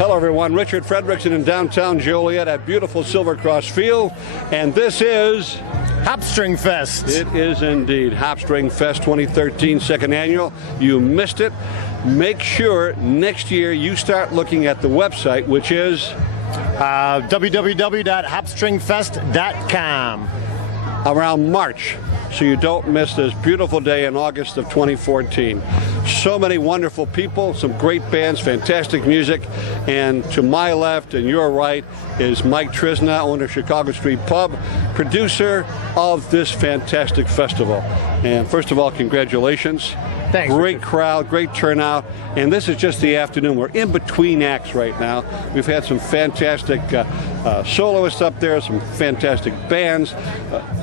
Hello, everyone. Richard Fredrickson in downtown Joliet at beautiful Silver Cross Field, and this is Hopstring Fest. It is indeed Hopstring Fest 2013, second annual. You missed it. Make sure next year you start looking at the website, which is www.hopstringfest.com. around March, so you don't miss this beautiful day in August of 2014. So many wonderful people, some great bands, fantastic music, and to my left and your right is Mike Trisna, owner of Chicago Street Pub, producer of this fantastic festival. And first of all, congratulations. Thanks. Great crowd, great turnout, and this is just the afternoon. We're in between acts right now. We've had some fantastic soloists up there, some fantastic bands.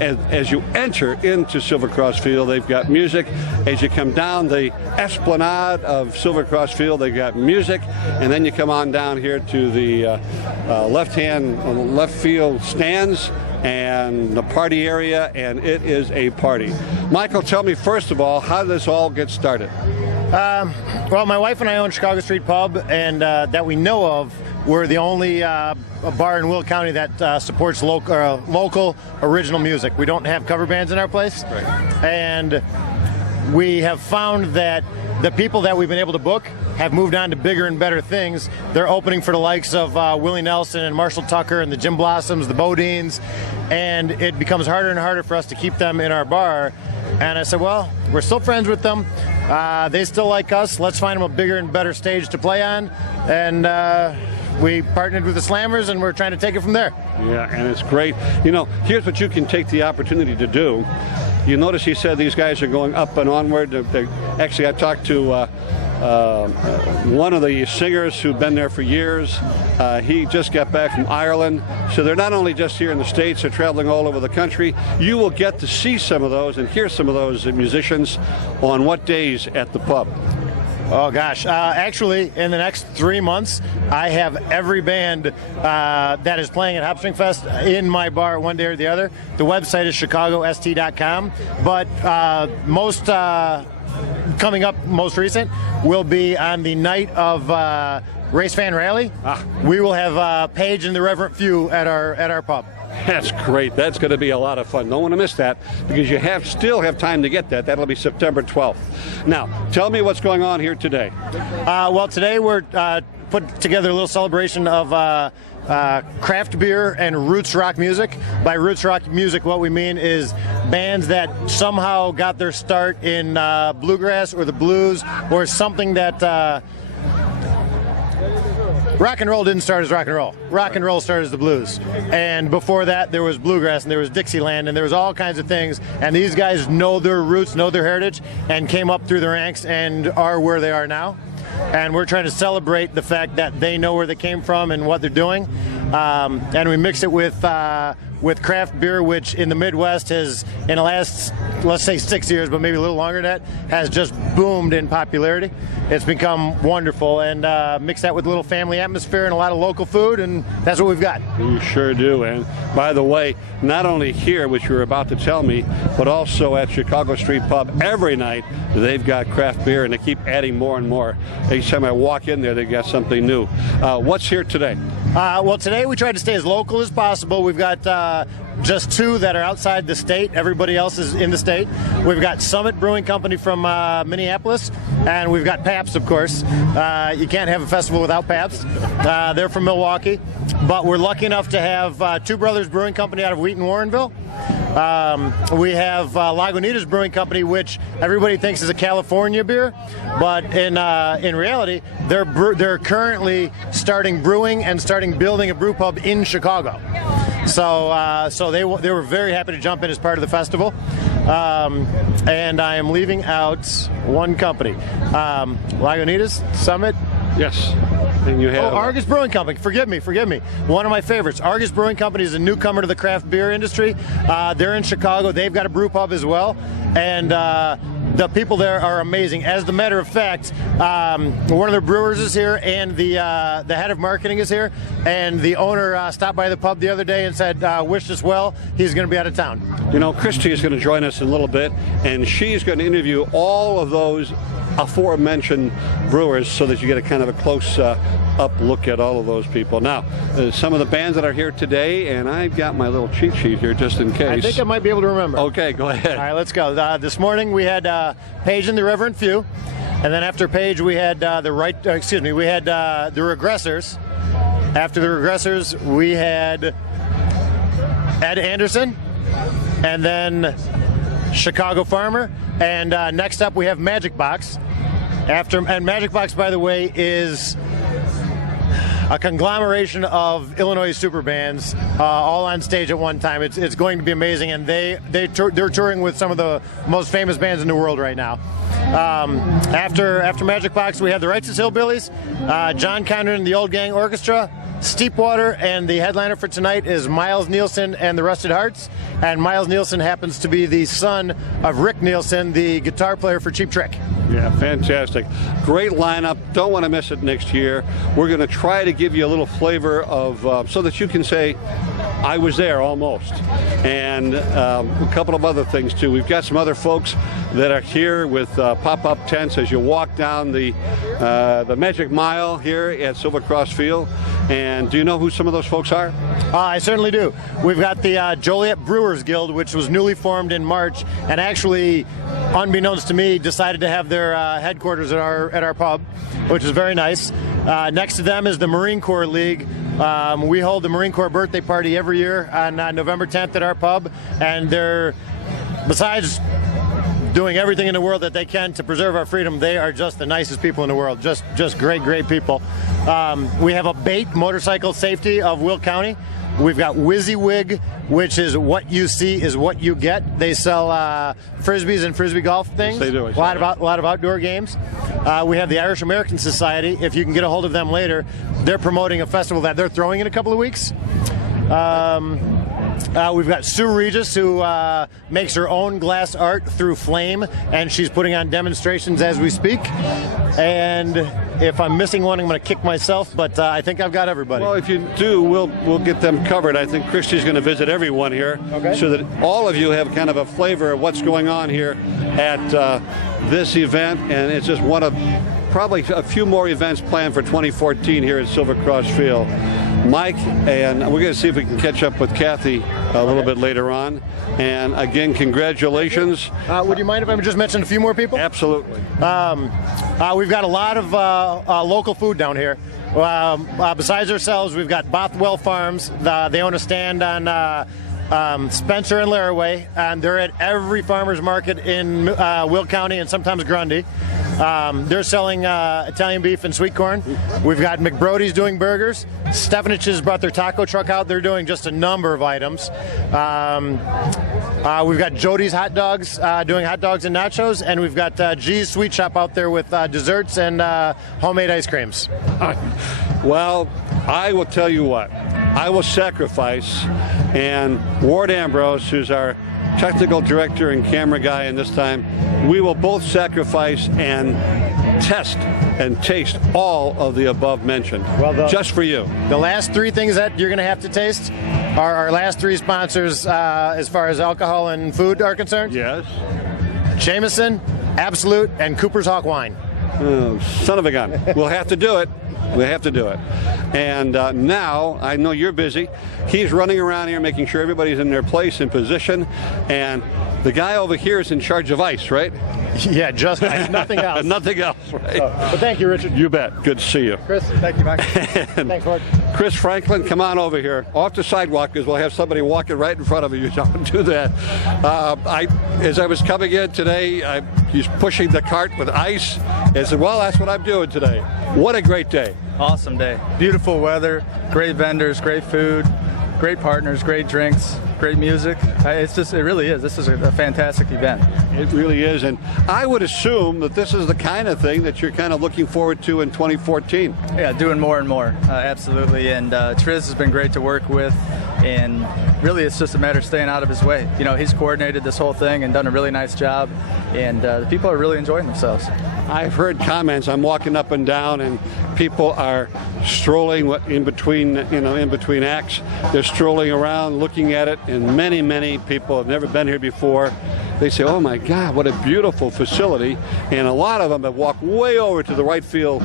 As you enter into Silver Cross Field, they've got music. As you come down the esplanade of Silver Cross Field, they've got music, and then you come on down here to the left field stands and the party area, and it is a party. Michael, tell me first of all, how did this all get started? Well, my wife and I own Chicago Street Pub, and that we know of, we're the only bar in Will County that supports local original music. We don't have cover bands in our place, right. And we have found that the people that we've been able to book have moved on to bigger and better things. They're opening for the likes of Willie Nelson and Marshall Tucker and the Jim Blossoms, the Bodines, and it becomes harder and harder for us to keep them in our bar. And I said, well, we're still friends with them. They still like us. Let's find them a bigger and better stage to play on. And we partnered with the Slammers, and we're trying to take it from there. Yeah, and it's great. You know, here's what you can take the opportunity to do. You notice he said these guys are going up and onward. Actually, I talked to one of the singers who'd been there for years. He just got back from Ireland. So they're not only just here in the States, they're traveling all over the country. You will get to see some of those and hear some of those musicians on what days at the pub? Oh gosh, actually in the next 3 months I have every band that is playing at Hopstring Fest in my bar one day or the other. The website is chicagost.com, but most coming up, most recent, will be on the night of Race Fan Rally. We will have Paige and the Reverend Few at our pub. That's great. That's going to be a lot of fun. Don't want to miss that, because you still have time to get that. That'll be September 12th. Now, tell me what's going on here today. Well, today we're put together a little celebration of craft beer and roots rock music. By roots rock music, what we mean is bands that somehow got their start in bluegrass or the blues, or something that rock and roll didn't start as rock and roll. Rock and roll started as the blues. And before that, there was bluegrass, and there was Dixieland, and there was all kinds of things. And these guys know their roots, know their heritage, and came up through the ranks and are where they are now. And we're trying to celebrate the fact that they know where they came from and what they're doing. And we mix it with craft beer, which in the Midwest has, in the last, let's say 6 years, but maybe a little longer than that, has just boomed in popularity. It's become wonderful, and mix that with a little family atmosphere and a lot of local food, and that's what we've got. You sure do. And by the way, not only here, which you're about to tell me, but also at Chicago Street Pub every night, they've got craft beer, and they keep adding more and more. Each time I walk in there, they got something new. What's here today? Well, today we tried to stay as local as possible. We've got just two that are outside the state. Everybody else is in the state. We've got Summit Brewing Company from Minneapolis, and we've got Pabst, of course. You can't have a festival without Pabst. They're from Milwaukee. But we're lucky enough to have Two Brothers Brewing Company out of Wheaton, Warrenville. We have Lagunitas Brewing Company, which everybody thinks is a California beer, but in reality, they're currently starting brewing and starting building a brew pub in Chicago. So they were very happy to jump in as part of the festival. And I am leaving out one company, Lagunitas, Summit. Yes. And you have Argus Brewing Company. Forgive me. One of my favorites. Argus Brewing Company is a newcomer to the craft beer industry. They're in Chicago. They've got a brew pub as well. And the people there are amazing. As a matter of fact, one of their brewers is here, and the head of marketing is here. And the owner stopped by the pub the other day and said, wished us well. He's going to be out of town. You know, Christy is going to join us in a little bit, and she's going to interview all of those aforementioned brewers so that you get a kind of a close up look at all of those people. Now, some of the bands that are here today, and I've got my little cheat sheet here just in case. I think I might be able to remember. Okay, go ahead. All right, let's go. This morning we had Page and the Reverend Few, and then after Page we had the Regressors. After the Regressors we had Ed Anderson, and then Chicago Farmer, and next up we have Magic Box. And Magic Box, by the way, is a conglomeration of Illinois super bands, all on stage at one time. It's going to be amazing, and they're touring with some of the most famous bands in the world right now. After Magic Box, we have the Righteous Hillbillies, John Condon and the Old Gang Orchestra, Steepwater, and the headliner for tonight is Miles Nielsen and the Rusted Hearts. And Miles Nielsen happens to be the son of Rick Nielsen, the guitar player for Cheap Trick. Yeah, fantastic. Great lineup. Don't want to miss it next year. We're going to try to give you a little flavor of, so that you can say, I was there almost. And a couple of other things too. We've got some other folks that are here with pop-up tents as you walk down the Magic Mile here at Silver Cross Field. And do you know who some of those folks are? I certainly do. We've got the Joliet Brewers Guild, which was newly formed in March, and actually, unbeknownst to me, decided to have their headquarters at our pub, which is very nice. Next to them is the Marine Corps League. We hold the Marine Corps birthday party every year on November 10th at our pub, and they're, besides doing everything in the world that they can to preserve our freedom, they are just the nicest people in the world. Just great people. We have a BAIT, Motorcycle Safety of Will County. We've got WYSIWYG, which is what you see is what you get. They sell frisbees and frisbee golf things. Yes, they do. A lot of outdoor games. We have the Irish American Society. If you can get a hold of them later, they're promoting a festival that they're throwing in a couple of weeks. We've got Sue Regis, who makes her own glass art through flame, and she's putting on demonstrations as we speak. And if I'm missing one, I'm going to kick myself, but I think I've got everybody. Well, if you do, we'll get them covered. I think Christy's going to visit everyone here, okay, so that all of you have kind of a flavor of what's going on here at this event. And it's just one of probably a few more events planned for 2014 here at Silver Cross Field. Mike, and we're going to see if we can catch up with Kathy a little bit later on. And again, congratulations. Would you mind if I just mention a few more people? Absolutely. We've got a lot of local food down here. Besides ourselves, we've got Bothwell Farms. They own a stand on Spencer and Laraway, and they're at every farmer's market in Will County and sometimes Grundy. They're selling Italian beef and sweet corn. We've got McBrody's doing burgers. Stefanich's brought their taco truck out. They're doing just a number of items. We've got Jody's Hot Dogs doing hot dogs and nachos, and we've got G's Sweet Shop out there with desserts and homemade ice creams. Well, I will tell you what. I will sacrifice, and Ward Ambrose, who's our technical director and camera guy in this time, we will both sacrifice and test and taste all of the above mentioned, just for you. The last three things that you're going to have to taste are our last three sponsors as far as alcohol and food are concerned. Yes. Jameson, Absolute, and Cooper's Hawk Wine. Oh, son of a gun. We'll have to do it. We have to do it. And now, I know you're busy. He's running around here making sure everybody's in their place and position. And the guy over here is in charge of ice, right? Yeah, just ice, nothing else. Nothing else, right? But thank you, Richard. You bet. Good to see you. Chris, thank you, Mike. Thanks, Mark. Chris Franklin, come on over here. Off the sidewalk, because we'll have somebody walking right in front of you. Don't do that. As I was coming in today, he's pushing the cart with ice. And said, well, that's what I'm doing today. What a great day. Awesome day. Beautiful weather, great vendors, great food, great partners, great drinks, great music. It really is. This is a fantastic event. It really is. And I would assume that this is the kind of thing that you're kind of looking forward to in 2014. Yeah, doing more and more. Absolutely. And Triz has been great to work with. And really, it's just a matter of staying out of his way. You know, he's coordinated this whole thing and done a really nice job. And the people are really enjoying themselves. I've heard comments. I'm walking up and down, and people are strolling in between acts. They're strolling around, looking at it, and many people have never been here before. they say, oh my God, what a beautiful facility. And a lot of them have walked way over to the right field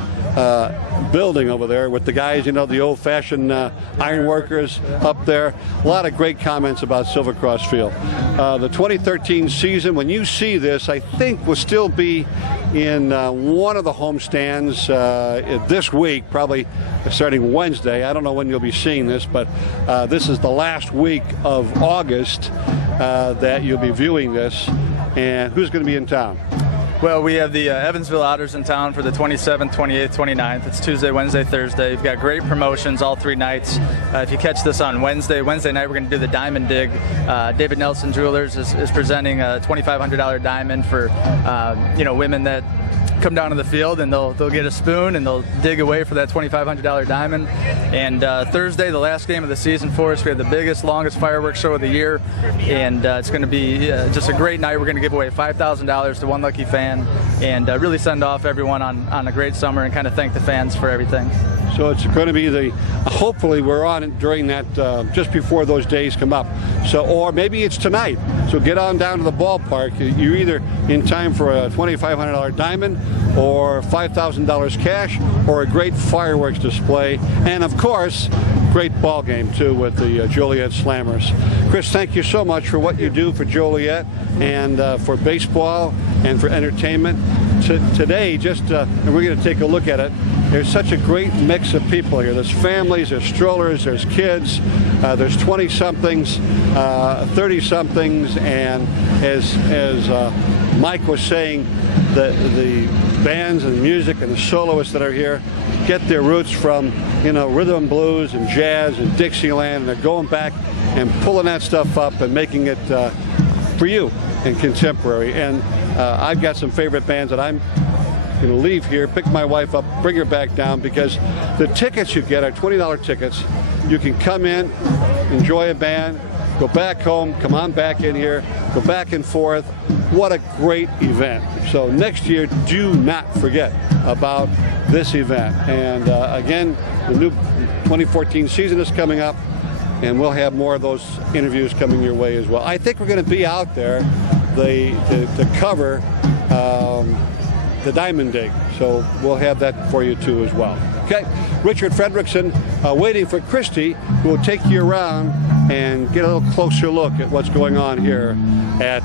building over there with the guys, you know, the old-fashioned iron workers up there. A lot of great comments about Silvercross Field. The 2013 season, when you see this, I think will still be in one of the home stands this week, probably starting Wednesday. I don't know when you'll be seeing this, but this is the last week of August that you'll be viewing this. And who's going to be in town? Well, we have the Evansville Otters in town for the 27th, 28th, 29th. It's Tuesday, Wednesday, Thursday. You've got great promotions all 3 nights. If you catch this on Wednesday night, we're going to do the Diamond Dig. David Nelson Jewelers is presenting a $2,500 diamond for women that come down to the field, and they'll get a spoon and they'll dig away for that $2,500 diamond. And Thursday, the last game of the season for us, we have the biggest, longest fireworks show of the year, and it's going to be just a great night. We're going to give away $5,000 to one lucky fan, and really send off everyone on a great summer and kind of thank the fans for everything. So it's going to be hopefully we're on it during that, just before those days come up. So, or maybe it's tonight. So get on down to the ballpark. You're either in time for a $2,500 diamond or $5,000 cash or a great fireworks display. And of course, great ball game too with the Joliet Slammers. Chris, thank you so much for what you do for Joliet and for baseball and for entertainment. Today, and we're going to take a look at it, there's such a great mix of people here. There's families, there's strollers, there's kids, there's 20-somethings, 30-somethings, and as Mike was saying, the bands and the music and the soloists that are here get their roots from, rhythm and blues and jazz and Dixieland, and they're going back and pulling that stuff up and making it for you and contemporary. And I've got some favorite bands that I'm going to leave here, pick my wife up, bring her back down, because the tickets you get are $20 tickets. You can come in, enjoy a band, go back home, come on back in here, go back and forth. What a great event. So next year, do not forget about this event. And again, the new 2014 season is coming up, and we'll have more of those interviews coming your way as well. I think we're going to be out there to cover the Diamond Dig, so we'll have that for you too as well. Okay, Richard Fredrickson waiting for Christy, who will take you around and get a little closer look at what's going on here at,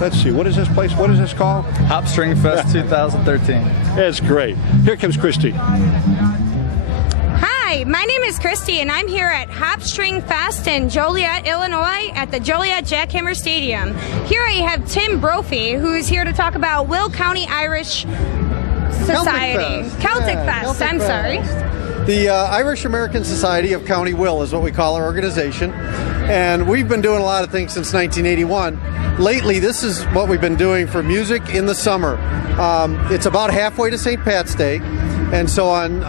let's see, what is this place? What is this called? Hopstring Fest 2013. It's great. Here comes Christy. Hi, my name is Christy, and I'm here at Hopstring Fest in Joliet, Illinois, at the Joliet Jackhammer Stadium. Here I have Tim Brophy, who is here to talk about Will County Irish Society. Celtic Fest. I'm sorry. The Irish American Society of County Will is what we call our organization, and we've been doing a lot of things since 1981. Lately, this is what we've been doing for music in the summer. It's about halfway to St. Pat's Day, and so on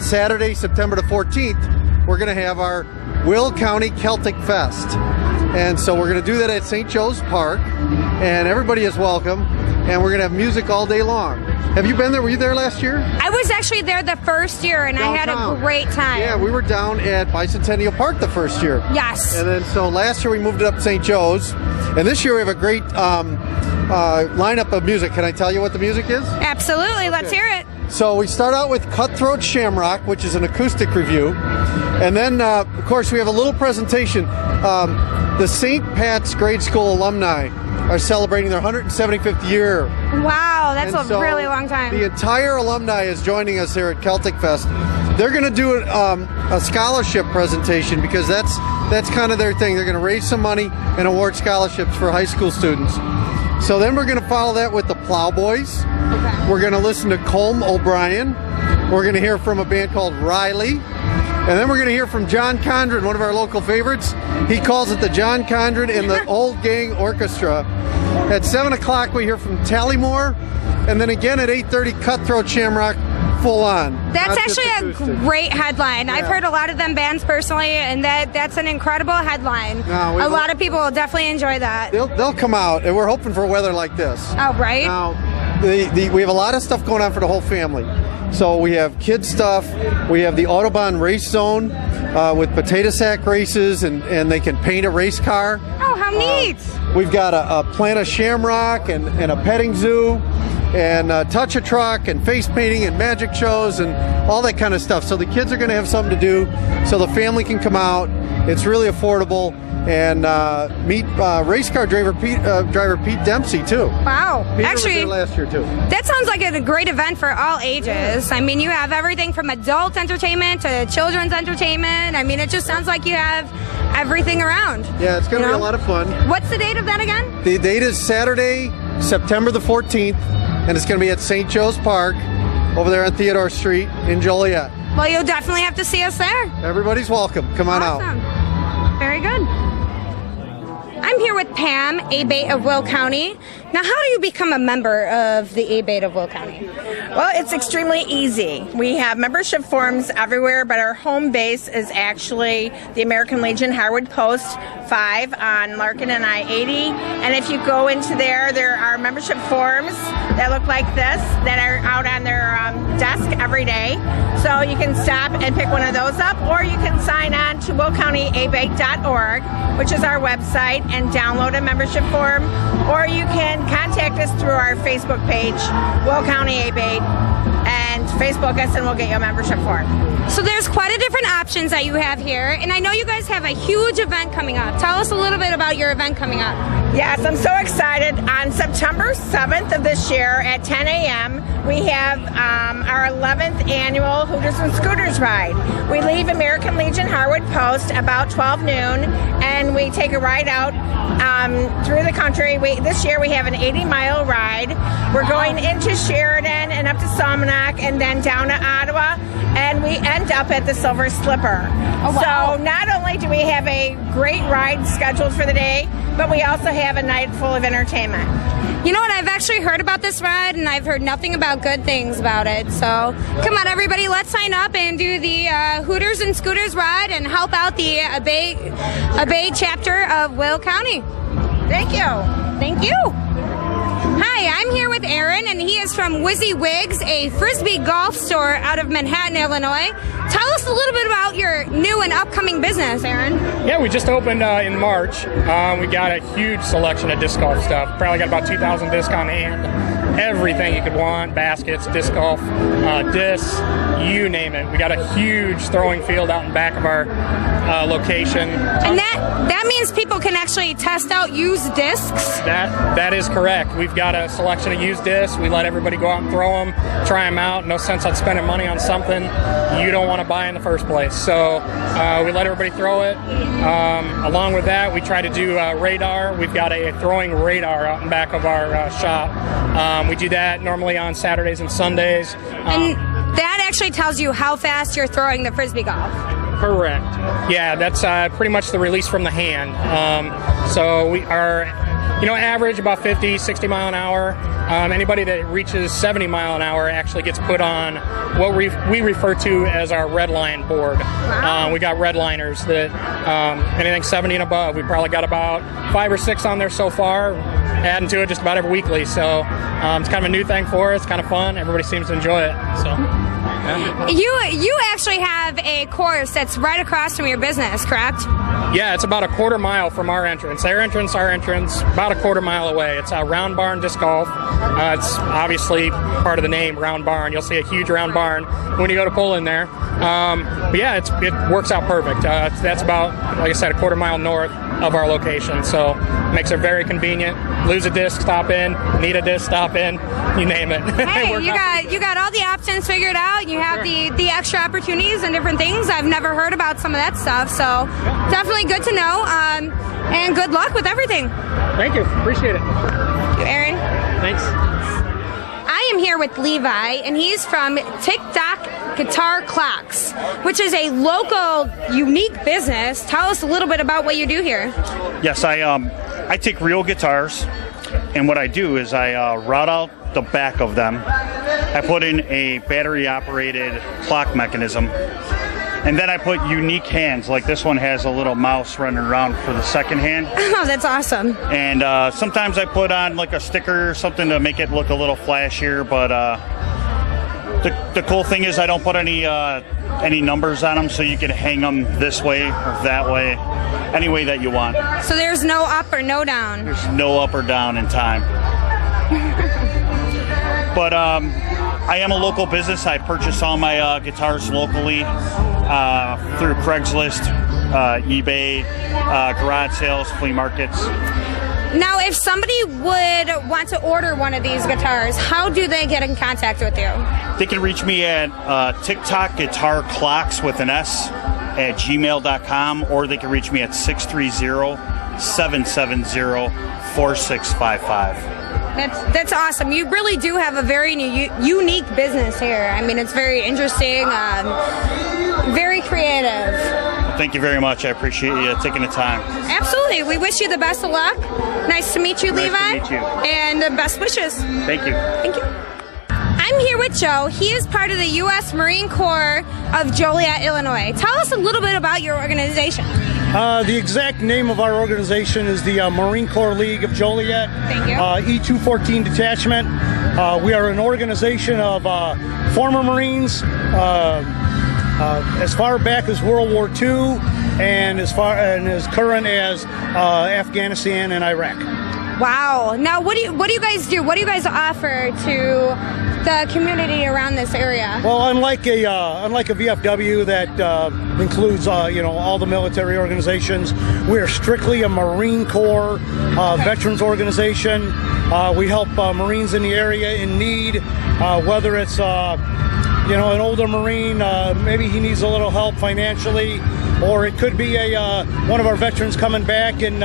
Saturday, September the 14th, we're going to have our Will County Celtic Fest. And so we're going to do that at St. Joe's Park, and everybody is welcome, and we're going to have music all day long. Have you been there? Were you there last year? I was actually there the first year, and Downtown. I had a great time. Yeah, we were down at Bicentennial Park the first year. Yes. And then so last year we moved it up to St. Joe's, and this year we have a great lineup of music. Can I tell you what the music is? Absolutely. Let's hear it. So we start out with Cutthroat Shamrock, which is an acoustic review. And then, of course, we have a little presentation. The St. Pat's Grade School alumni are celebrating their 175th year. Wow, that's And a so really long time. The entire alumni is joining us here at Celtic Fest. They're going to do a scholarship presentation, because that's kind of their thing. They're going to raise some money and award scholarships for high school students. So then we're going to follow that with the Plowboys. Okay. We're going to listen to Colm O'Brien. We're going to hear from a band called Riley. And then we're going to hear from John Condren, one of our local favorites. He calls it the John Condren and the Old Gang Orchestra. At 7 o'clock, we hear from Tallymore. And then again at 8:30, Cutthroat Shamrock, full on. That's actually a great headline. Yeah. I've heard a lot of them bands personally, and that's an incredible headline. No, a lot of people will definitely enjoy that. They'll come out, and we're hoping for weather like this. Oh, right? Now, we have a lot of stuff going on for the whole family. So we have kids stuff. We have the Autobahn Race Zone with potato sack races, and they can paint a race car. Oh, how neat. We've got a plant a shamrock and a petting zoo and touch a truck and face painting and magic shows and all that kind of stuff. So the kids are going to have something to do so the family can come out. It's really affordable. And meet race car driver Pete Dempsey too. Wow. Peter Actually, was there last year too. That sounds like a great event for all ages. I mean, you have everything from adult entertainment to children's entertainment. I mean, it just sounds like you have everything around. Yeah, it's going to be a lot of fun. What's the date of that again? The date is Saturday, September the 14th, and it's going to be at St. Joe's Park over there on Theodore Street in Joliet. Well, you'll definitely have to see us there. Everybody's welcome. Come on out. Very good. I'm here with Pam, ABATE of Will County. Now, how do you become a member of the ABATE of Will County? Well, it's extremely easy. We have membership forms everywhere, but our home base is actually the American Legion Harwood Post 5 on Larkin and I-80. And if you go into there are membership forms that look like this that are out on their desk every day. So you can stop and pick one of those up, or you can sign on to willcountyabate.org, which is our website, and download a membership form, or you can contact us through our Facebook page, Will County ABATE, and Facebook us and we'll get you a membership form. So there's quite a different options that you have here, and I know you guys have a huge event coming up. Tell us a little bit about your event coming up. Yes, I'm so excited. On September 7th of this year at 10 a.m., we have our 11th annual Hooters and Scooters ride. We leave American Legion Harwood Post about 12 noon, and we take a ride out through the country. This year we have an 80-mile ride. We're going into Sheridan and up to Salmonock and then down to Ottawa, and we end up at the Silver Slipper. Oh, wow. So not only do we have a great ride scheduled for the day, but we also have a night full of entertainment. You know what? I've actually heard about this ride, and I've heard nothing about good things about it. So come on, everybody, let's sign up and do the Hooters and Scooters ride and help out the ABATE chapter of Will County. Thank you. Thank you. Hi, I'm here with Aaron, and he is from Wizzy Wigs, a Frisbee golf store out of Manhattan, Illinois. Tell us a little bit about your new and upcoming business, Aaron. Yeah, we just opened in March. We got a huge selection of disc golf stuff. Probably got about 2,000 discs on hand. Everything you could want, baskets, disc golf, discs, you name it. We got a huge throwing field out in back of our location. And that means people can actually test out used discs? That is correct. We've got a selection of used discs. We let everybody go out and throw them, try them out. No sense on spending money on something you don't want to buy in the first place. So we let everybody throw it. Along with that, we try to do radar. We've got a throwing radar out in back of our shop. We do that normally on Saturdays and Sundays. And that actually tells you how fast you're throwing the Frisbee golf. Correct. Yeah, that's pretty much the release from the hand. So we are, average about 50, 60 mile an hour. Anybody that reaches 70 mile an hour actually gets put on what we refer to as our red line board. Wow. We got red liners that anything 70 and above. We probably got about 5 or 6 on there so far, adding to it just about every weekly. So it's kind of a new thing for us. It's kind of fun. Everybody seems to enjoy it. So. Yeah. You actually have a course that's right across from your business, correct? Yeah, it's about a quarter mile from our entrance. Our entrance, about a quarter mile away. It's a Round Barn Disc Golf. It's obviously part of the name, Round Barn. You'll see a huge round barn when you go to pull in there. But yeah, it works out perfect. That's about, like I said, a quarter mile north of our location. So it makes it very convenient. Lose a disc, stop in. Need a disc, stop in. You name it. Hey, you got all the options figured out. You have the extra opportunities and different things. I've never heard about some of that stuff. So definitely good to know. And good luck with everything. Thank you. Appreciate it. Thank you, Aaron. Thanks. I am here with Levi, and he's from Tick-Tock Guitar Clocks, which is a local, unique business. Tell us a little bit about what you do here. Yes, I take real guitars, and what I do is I route out the back of them. I put in a battery-operated clock mechanism, and then I put unique hands. Like this one has a little mouse running around for the second hand. Oh, that's awesome. And sometimes I put on like a sticker or something to make it look a little flashier, but The cool thing is I don't put any numbers on them, so you can hang them this way or that way, any way that you want. So there's no up or no down. There's no up or down in time. But I am a local business. I purchase all my guitars locally through Craigslist, eBay, garage sales, flea markets. Now, if somebody would want to order one of these guitars, how do they get in contact with you? They can reach me at TikTok Guitar Clocks with an S at gmail.com, or they can reach me at 630-770-4655. That's awesome. You really do have a very unique business here. I mean, it's very interesting, very creative. Thank you very much. I appreciate you taking the time. Absolutely. We wish you the best of luck. Nice to meet you, Levi. Nice to meet you. And best wishes. Thank you. Thank you. I'm here with Joe. He is part of the U.S. Marine Corps of Joliet, Illinois. Tell us a little bit about your organization. The exact name of our organization is the Marine Corps League of Joliet. Thank you. E214 Detachment. We are an organization of former Marines as far back as World War II and as current as Afghanistan and Iraq. Wow. Now, what do you guys do? What do you guys offer to the community around this area? Well, unlike a VFW that includes all the military organizations, we are strictly a Marine Corps veterans organization. We help Marines in the area in need, whether it's an older Marine, maybe he needs a little help financially, or it could be one of our veterans coming back and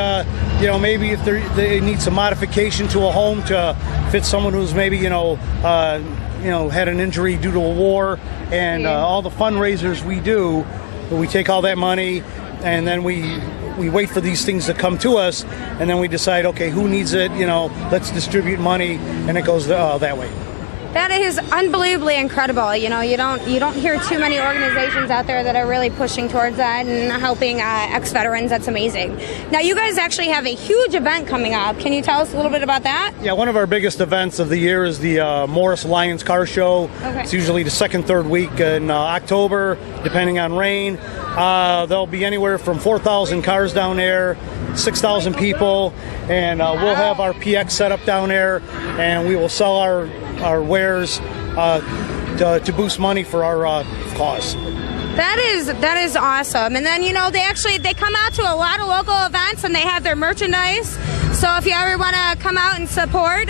maybe if they need some modification to a home to fit someone who's maybe had an injury due to a war, and all the fundraisers we do, we take all that money and then we wait for these things to come to us, and then we decide, okay, who needs it, let's distribute money, and it goes that way. That is unbelievably incredible. You don't hear too many organizations out there that are really pushing towards that and helping ex-veterans. That's amazing. Now, you guys actually have a huge event coming up. Can you tell us a little bit about that? Yeah, one of our biggest events of the year is the Morris Lions Car Show. Okay. It's usually the second, third week in October, depending on rain. There'll be anywhere from 4,000 cars down there, 6,000 people, and we'll have our PX set up down there, and we will sell our wares to boost money for our cause. That is awesome. And then they come out to a lot of local events and they have their merchandise. So if you ever want to come out and support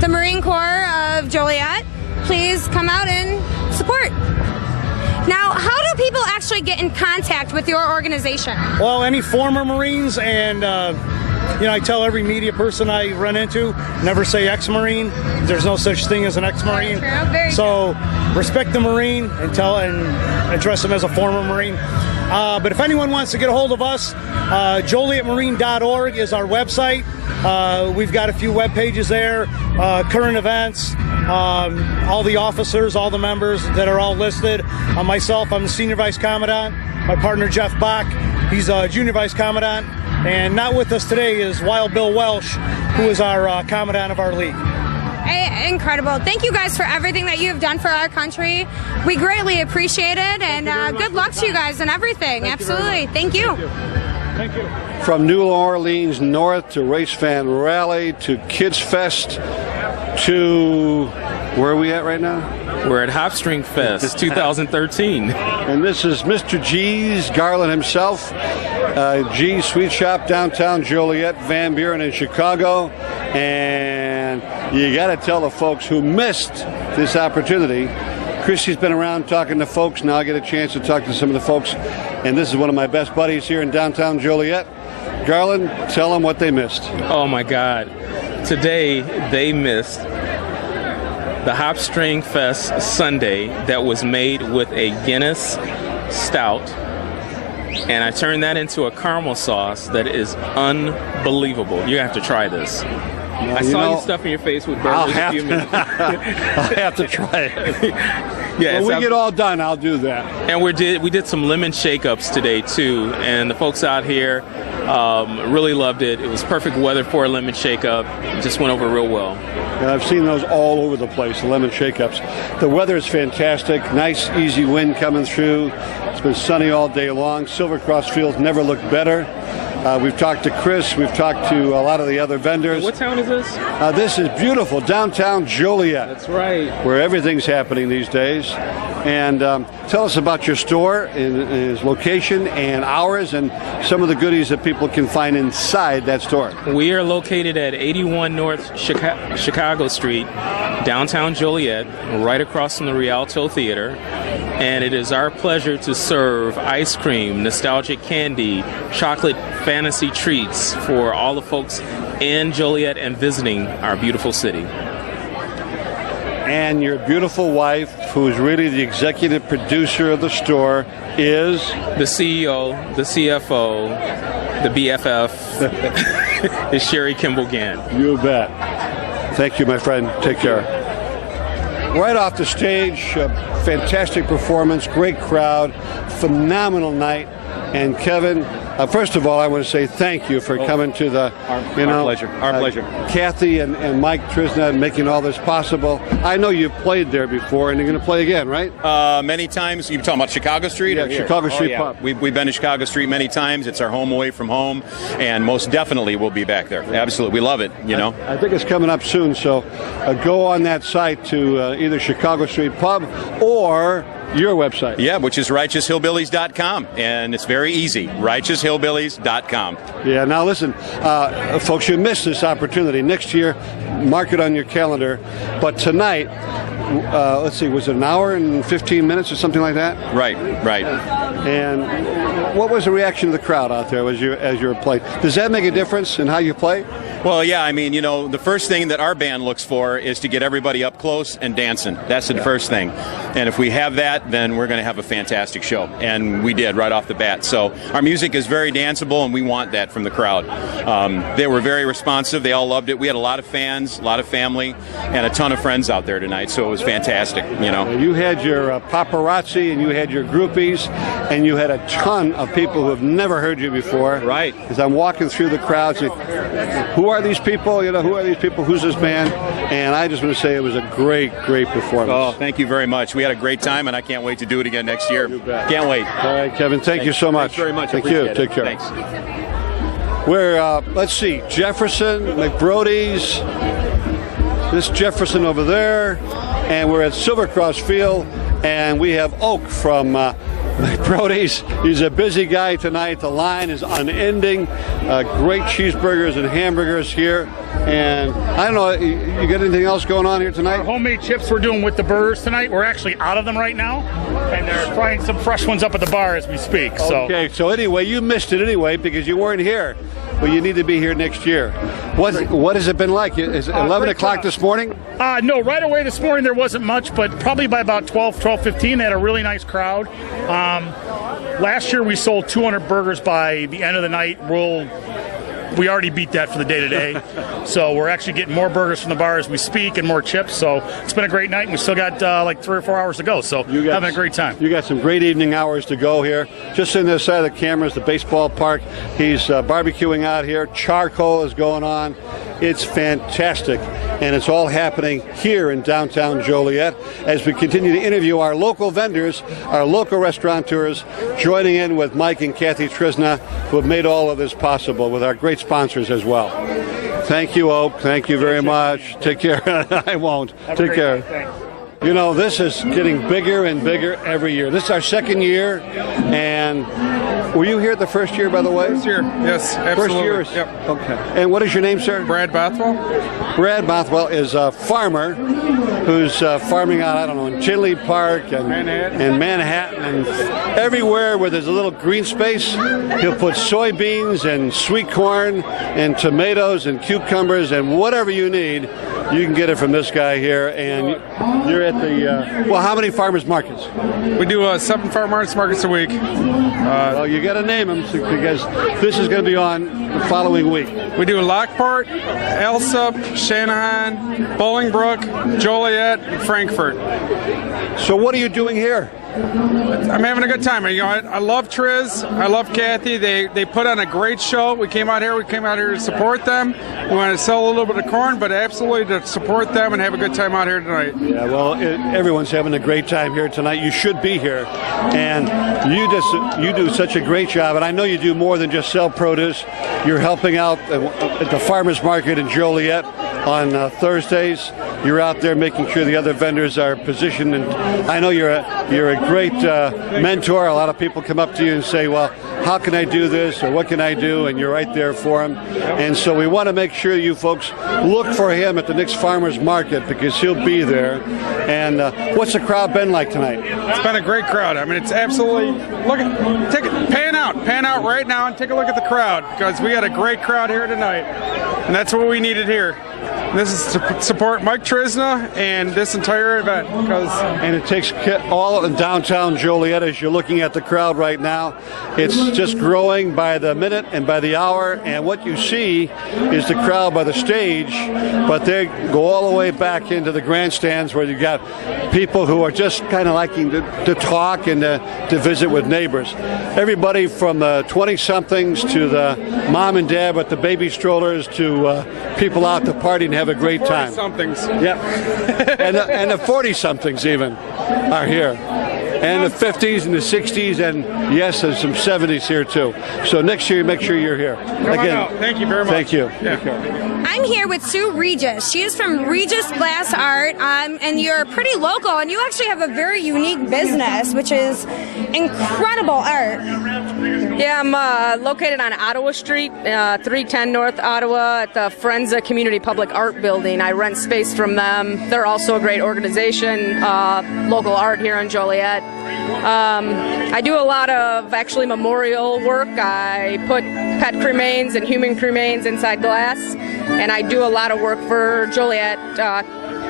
the Marine Corps of Joliet, please come out and support. Now, how do people actually get in contact with your organization? Well, any former Marines, and I tell every media person I run into, never say ex-Marine. There's no such thing as an ex-Marine. So respect the Marine and address them as a former Marine. But if anyone wants to get a hold of us, JolietMarine.org is our website. We've got a few web pages there, current events, all the officers, all the members that are all listed. Myself, I'm the Senior Vice Commandant. My partner, Jeff Bach, he's a Junior Vice Commandant. And not with us today is Wild Bill Welsh, who is our Commandant of our league. Incredible. Thank you guys for everything that you have done for our country. We greatly appreciate it, and good luck to you guys and everything. Absolutely. Thank you. Thank you. From New Orleans North to Race Fan Rally to Kids Fest to where are we at right now? We're at Hopstring Fest 2013. And this is Mr. G's, Garland himself. G's Sweet Shop, downtown Joliet, Van Buren in Chicago. And you got to tell the folks who missed this opportunity. Christy's been around talking to folks. Now I get a chance to talk to some of the folks. And this is one of my best buddies here in downtown Joliet. Garland, tell them what they missed. Oh, my God. Today, they missed the Hopstring Fest Sundae that was made with a Guinness Stout, and I turned that into a caramel sauce that is unbelievable. You have to try this. I saw you stuffing your face with burgers a few minutes ago. I'll have to try it. Yeah, when we get all done, I'll do that. And we did some lemon shake-ups today, too. And the folks out here really loved it. It was perfect weather for a lemon shake-up. It just went over real well. And I've seen those all over the place, the lemon shake-ups. The weather is fantastic. Nice, easy wind coming through. It's been sunny all day long. Silver Cross Fields never looked better. We've talked to Chris. We've talked to a lot of the other vendors. What town is this? This is beautiful, downtown Joliet. That's right. Where everything's happening these days. And tell us about your store, and its location and hours, and some of the goodies that people can find inside that store. We are located at 81 North Chicago Street, downtown Joliet, right across from the Rialto Theater. And it is our pleasure to serve ice cream, nostalgic candy, chocolate fantasy treats for all the folks in Joliet and visiting our beautiful city. And your beautiful wife, who's really the executive producer of the store, is? The CEO, the CFO, the BFF, is Sherry Kimball Gann. You bet. Thank you, my friend. Take care. Right off the stage, fantastic performance, great crowd, phenomenal night. And Kevin, first of all, I want to say thank you for coming to the, Our pleasure. Our pleasure. Kathy and Mike Trisna making all this possible. I know you've played there before, and you're going to play again, right? Many times. You're talking about Chicago Street? Yeah, Chicago Street yeah. Pub. We've been to Chicago Street many times. It's our home away from home, and most definitely we'll be back there. Absolutely. We love it, you know. I think it's coming up soon, so go on that site to either Chicago Street Pub or your website. Yeah, which is righteoushillbillies.com, and it's very easy, righteoushillbillies.com. Yeah, now listen, folks, you missed this opportunity. Next year, mark it on your calendar. But tonight, let's see, was it an hour and 15 minutes or something like that? Right. And what was the reaction of the crowd out there as you were playing? Does that make a difference in how you play? Well, yeah, I mean, you know, the first thing that our band looks for is to get everybody up close and dancing. That's the first thing. And if we have that, then we're going to have a fantastic show. And we did right off the bat. So our music is very danceable, and we want that from the crowd. They were very responsive. They all loved it. We had a lot of fans, a lot of family, and a ton of friends out there tonight. So it was fantastic, you know. You had your paparazzi, and you had your groupies, and you had a ton of people who have never heard you before. Right. As I'm walking through the crowd, saying, who are these people? You know, who are these people? Who's this band? And I just want to say it was a great performance. Oh, thank you very much. We had a great time, and I can't wait to do it again next year. Can't wait. All right, Kevin, thank you so much. Thanks very much. Thank you. Appreciate it. Take care. Thanks. We're, let's see, Jefferson, McBrody's. This Jefferson over there. And we're at Silver Cross Field, and we have Oak from McBrody's. He's a busy guy tonight. The line is unending. Great cheeseburgers and hamburgers here. And I don't know, you got anything else going on here tonight? Our homemade chips we're doing with the burgers tonight. We're actually out of them right now, and they're frying some fresh ones up at the bar as we speak. Okay, so anyway, you missed it anyway because you weren't here. Well, you need to be here next year. What has it been like? Is it 11 o'clock this morning? No, right away this morning there wasn't much, but probably by about 12:15 they had a really nice crowd. Last year we sold 200 burgers by the end of the night. We already beat that for the day today. So we're actually getting more burgers from the bar as we speak and more chips. So it's been a great night, and we still got like 3 or 4 hours to go. So having a great time. You got some great evening hours to go here. Just in this side of the camera is the baseball park. He's barbecuing out here. Charcoal is going on. It's fantastic, and it's all happening here in downtown Joliet as we continue to interview our local vendors, our local restaurateurs, joining in with Mike and Kathy Trisna, who have made all of this possible with our great sponsors as well. Thank you, Oak. Thank you very much. Take care. I won't. Take care. You know, this is getting bigger and bigger every year. This is our second year, and were you here the first year, by the way? First year, yes, absolutely. First year? Yep. Okay. And what is your name, sir? Brad Bothwell. Brad Bothwell is a farmer who's farming out, I don't know, in Tinley Park and Manhattan and everywhere where there's a little green space. He'll put soybeans and sweet corn and tomatoes and cucumbers and whatever you need you can get it from this guy here. And you're at the, well, how many farmers markets? We do 7 farmers markets a week. Well, you got to name them because this is going to be on the following week. We do Lockport, Alsop, Shanahan, Bolingbrook, Joliet, and Frankfurt. So what are you doing here? I'm having a good time. You know, I love Triz. I love Kathy. They put on a great show. We came out here to support them. We want to sell a little bit of corn, but absolutely to support them and have a good time out here tonight. Yeah, well, everyone's having a great time here tonight. You should be here, and you do such a great job. And I know you do more than just sell produce. You're helping out at the farmers market in Joliet on Thursdays. You're out there making sure the other vendors are positioned, and I know you're a great mentor. A lot of people come up to you and say, well, how can I do this, or what can I do? And you're right there for them. And so we want to make sure you folks look for him at the next farmers market, because he'll be there. And what's the crowd been like tonight? It's been a great crowd. I mean, it's absolutely, pan out right now and take a look at the crowd, because we had a great crowd here tonight, and that's what we needed here. This is to support Mike Trisna and this entire event. And it takes all of downtown Joliet. As you're looking at the crowd right now, it's just growing by the minute and by the hour. And what you see is the crowd by the stage, but they go all the way back into the grandstands where you got people who are just kind of liking to talk and to visit with neighbors. Everybody from the 20-somethings to the mom and dad with the baby strollers to people out to party and have a great time. 40-somethings. Yep. and the 40-somethings even are here. And the 50s and the 60s, and yes, there's some 70s here too. So next year, make sure you're here. Come on out. Thank you very much. Thank you. Yeah. I'm here with Sue Regis. She is from Regis Glass Art, and you're pretty local, and you actually have a very unique business, which is incredible art. Yeah, I'm located on Ottawa Street, 310 North Ottawa, at the Friends Community Public Art Building. I rent space from them. They're also a great organization, local art here in Joliet. I do a lot of actually memorial work. I put pet cremains and human cremains inside glass, and I do a lot of work for Joliet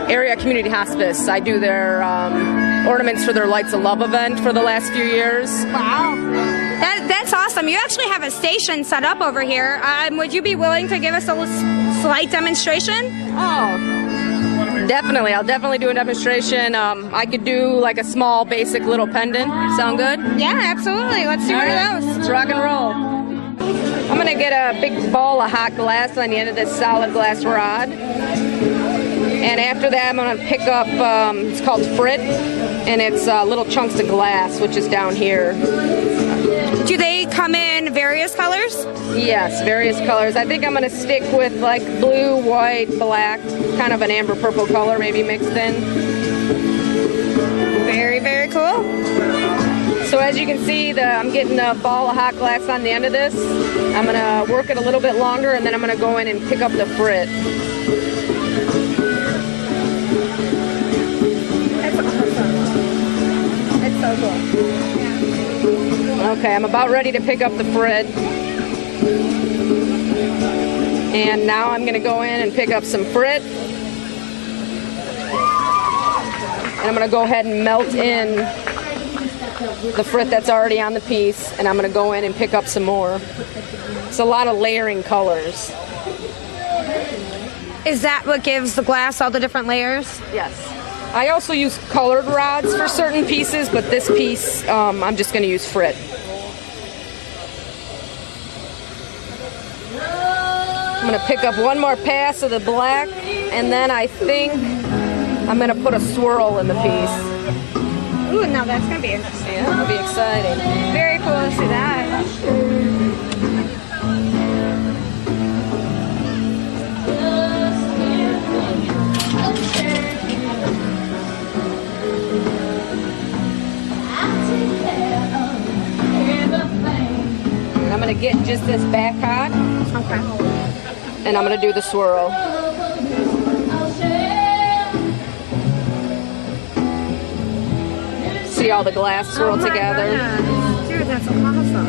Area Community Hospice. I do their ornaments for their Lights of Love event for the last few years. Wow. That's awesome. You actually have a station set up over here. Would you be willing to give us a slight demonstration? Oh, definitely. I'll definitely do a demonstration. I could do like a small, basic little pendant. Sound good? Yeah, absolutely. Let's do one of those. Let's rock and roll. I'm going to get a big ball of hot glass on the end of this solid glass rod. And after that, I'm going to pick up, it's called frit, and it's little chunks of glass, which is down here. Do they come in various colors? Yes, various colors. I think I'm going to stick with like blue, white, black, kind of an amber purple color maybe mixed in. Very, very cool. So as you can see, I'm getting a ball of hot glass on the end of this. I'm going to work it a little bit longer, and then I'm going to go in and pick up the frit. That's awesome. It's so cool. Okay, I'm about ready to pick up the frit. And now I'm going to go in and pick up some frit. And I'm going to go ahead and melt in the frit that's already on the piece. And I'm going to go in and pick up some more. It's a lot of layering colors. Is that what gives the glass all the different layers? Yes. I also use colored rods for certain pieces, but this piece, I'm just going to use frit. I'm going to pick up one more pass of the black, and then I think I'm going to put a swirl in the piece. Ooh, now that's going to be interesting. Yeah, it'll be exciting. Very cool to see that. I'm going to get just this back hot. Okay. And I'm going to do the swirl. See all the glass swirl together. Dude, that's awesome.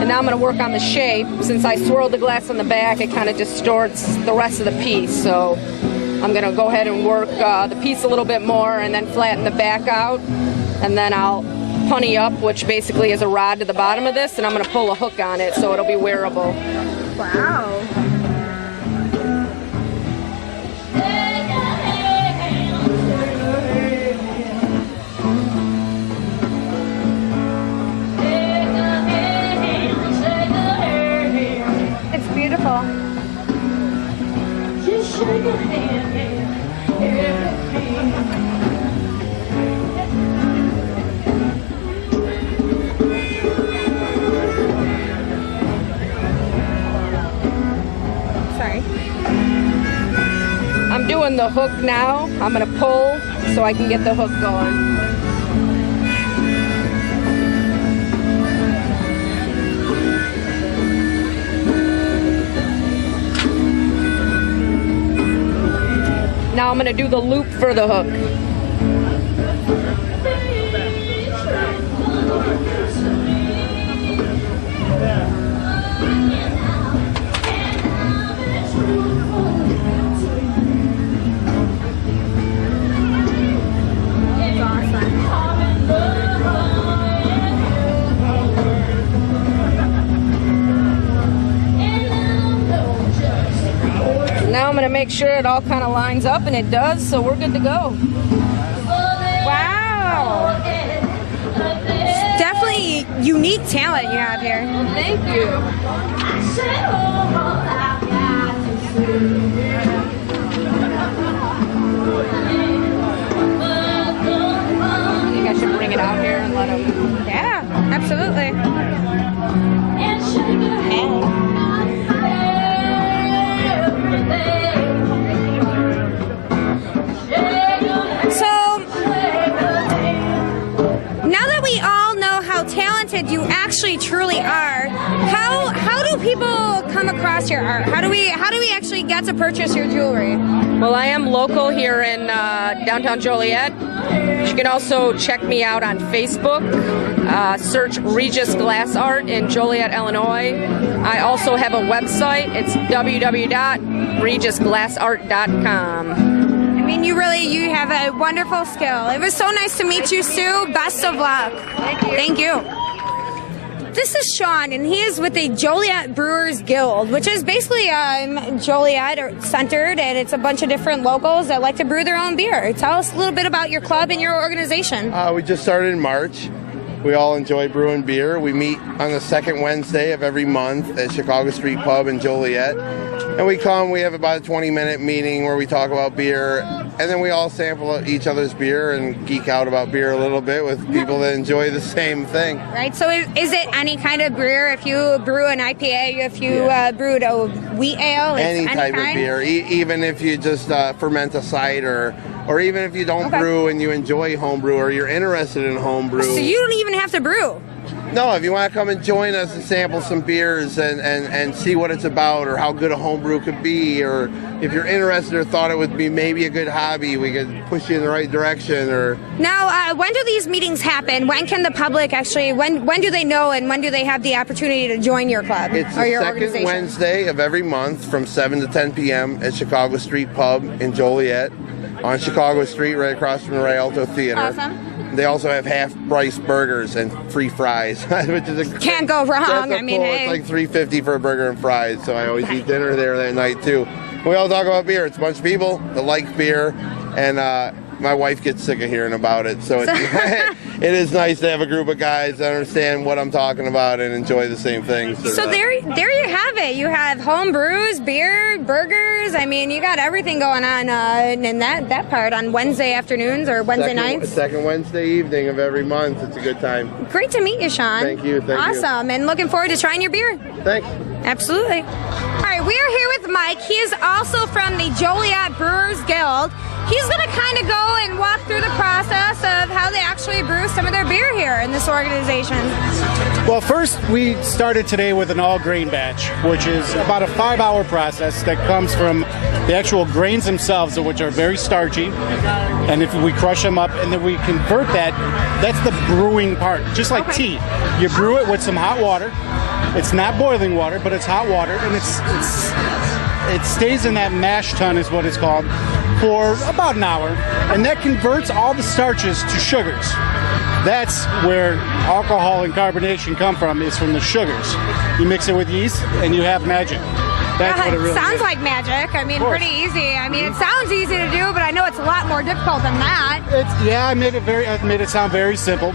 And now I'm going to work on the shape. Since I swirled the glass on the back, it kind of distorts the rest of the piece. So I'm going to go ahead and work the piece a little bit more and then flatten the back out. And then I'll punny up, which basically is a rod to the bottom of this, and I'm going to pull a hook on it so it'll be wearable. Wow. It's beautiful. Just shake your hand. I'm doing the hook now. I'm going to pull so I can get the hook going. Now I'm going to do the loop for the hook. Now I'm going to make sure it all kind of lines up, and it does, so we're good to go. Wow. Definitely unique talent you have here. Thank you. I think I should bring it out here and let them... Yeah, absolutely. You actually truly are. How do people come across your art? How do we actually get to purchase your jewelry? Well, I am local here in downtown Joliet. You can also check me out on Facebook. Search Regis Glass Art in Joliet, Illinois. I also have a website. It's www.regisglassart.com. I mean, you have a wonderful skill. It was so nice to meet you, Sue. Best of luck. Thank you. This is Sean, and he is with the Joliet Brewers Guild, which is basically Joliet centered, and it's a bunch of different locals that like to brew their own beer. Tell us a little bit about your club and your organization. We just started in March. We all enjoy brewing beer. We meet on the second Wednesday of every month at Chicago Street Pub in Joliet. And we have about a 20-minute meeting where we talk about beer, and then we all sample each other's beer and geek out about beer a little bit with people that enjoy the same thing. Right, so is it any kind of beer? If you brew an IPA, if you brewed a wheat ale? Any type of beer, even if you just ferment a cider, or even if you don't brew and you enjoy homebrew or you're interested in homebrew. So you don't even have to brew? No, if you want to come and join us and sample some beers and see what it's about or how good a homebrew could be, or if you're interested or thought it would be maybe a good hobby, we could push you in the right direction. Or Now, when do these meetings happen? When can the public actually, when do they know, and when do they have the opportunity to join your club or your second organization? Wednesday of every month from 7 to 10 p.m. at Chicago Street Pub in Joliet on Chicago Street right across from the Rialto Theater. Awesome. They also have half-price burgers and free fries, which is can't go wrong. I mean, hey. it's like $3.50 for a burger and fries. So I always eat dinner there that night too. We all talk about beer. It's a bunch of people that like beer, and my wife gets sick of hearing about it. So it is nice to have a group of guys that understand what I'm talking about and enjoy the same things. So there you have it. You have home brews, beer, burgers. I mean, you got everything going on in that part on Wednesday afternoons or Wednesday nights. Second Wednesday evening of every month. It's a good time. Great to meet you, Sean. Thank you. Awesome. And looking forward to trying your beer. Thanks. Absolutely. All right, we are here with Mike. He is also from the Joliet Brewers Guild. He's going to kind of go and walk through the process of how they actually brew some of their beer here in this organization. Well, first we started today with an all-grain batch, which is about a 5-hour process that comes from the actual grains themselves, which are very starchy. And if we crush them up and then we convert that, that's the brewing part, just like tea. You brew it with some hot water, It's not boiling water, but it's hot water, and it stays in that mash tun, is what it's called, for about an hour, and that converts all the starches to sugars. That's where alcohol and carbonation come from, is from the sugars. You mix it with yeast, and you have magic. That's what it really sounds is. like magic. I mean, pretty easy. I mean, it sounds easy to do, but I know it's a lot more difficult than that. I made it sound very simple.